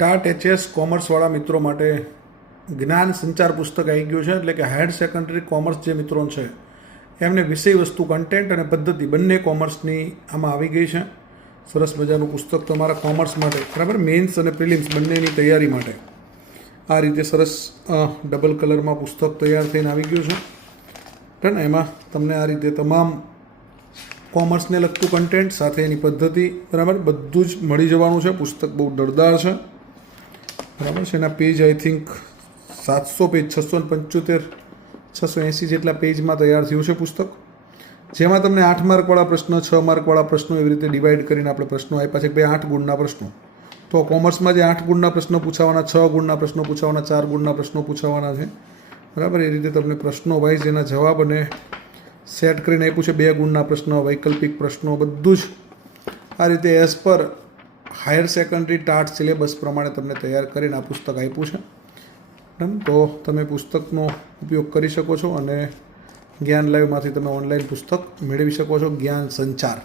TAT HS કોમર્સવાળા મિત્રો માટે જ્ઞાન સંચાર પુસ્તક આવી ગયું છે, એટલે કે હાયર સેકન્ડરી કોમર્સ જે મિત્રો છે, એમને વિષય વસ્તુ કન્ટેન્ટ અને પદ્ધતિ બંને કોમર્સની આમાં આવી ગઈ છે. સરસ મજાનું પુસ્તક તમારા કોમર્સ માટે, બરાબર? મેન્સ અને પ્રિલિમ્સ બંનેની તૈયારી માટે. આ રીતે સરસ ડબલ કલરમાં પુસ્તક તૈયાર થઈને આવી ગયું છે. ડન એમાં તમને આ રીતે તમામ કોમર્સને લગતું કન્ટેન્ટ સાથે એની પદ્ધતિ, બરાબર? બધું જ મળી જવાનું છે. પુસ્તક બહુ દળદાર છે. બરાબર છે? એના પેજ આઈ થિંક સાતસો પેજ છસો ને પંચોતેર, છસો એંસી જેટલા પેજમાં તૈયાર થયું છે પુસ્તક. જેમાં તમને આઠ માર્કવાળા પ્રશ્ન, છ માર્કવાળા પ્રશ્નો એવી રીતે ડિવાઈડ કરીને આપણે પ્રશ્નો આપ્યા છે. કે ભાઈ આઠ ગુણના પ્રશ્નો. તો કોમર્સમાં જે આઠ ગુણના પ્રશ્નો પૂછાવાના, છ ગુણના પ્રશ્નો પૂછાવાના, ચાર ગુણના પ્રશ્નો પૂછાવાના છે. બરાબર? એ રીતે તમને પ્રશ્નો વાઇઝ એના જવાબ અને સેટ કરીને આપ્યું છે. બે ગુણના પ્રશ્નો, વૈકલ્પિક પ્રશ્નો, બધું જ. આ રીતે as per higher secondary TAT syllabus પ્રમાણે તમને તૈયાર કરીને આ પુસ્તક આપ્યું છે. તો તમે પુસ્તકનો ઉપયોગ કરી શકો છો અને જ્ઞાન લાઈવમાંથી તમે ઓનલાઈન પુસ્તક મેળવી શકો છો. જ્ઞાન સંચાર.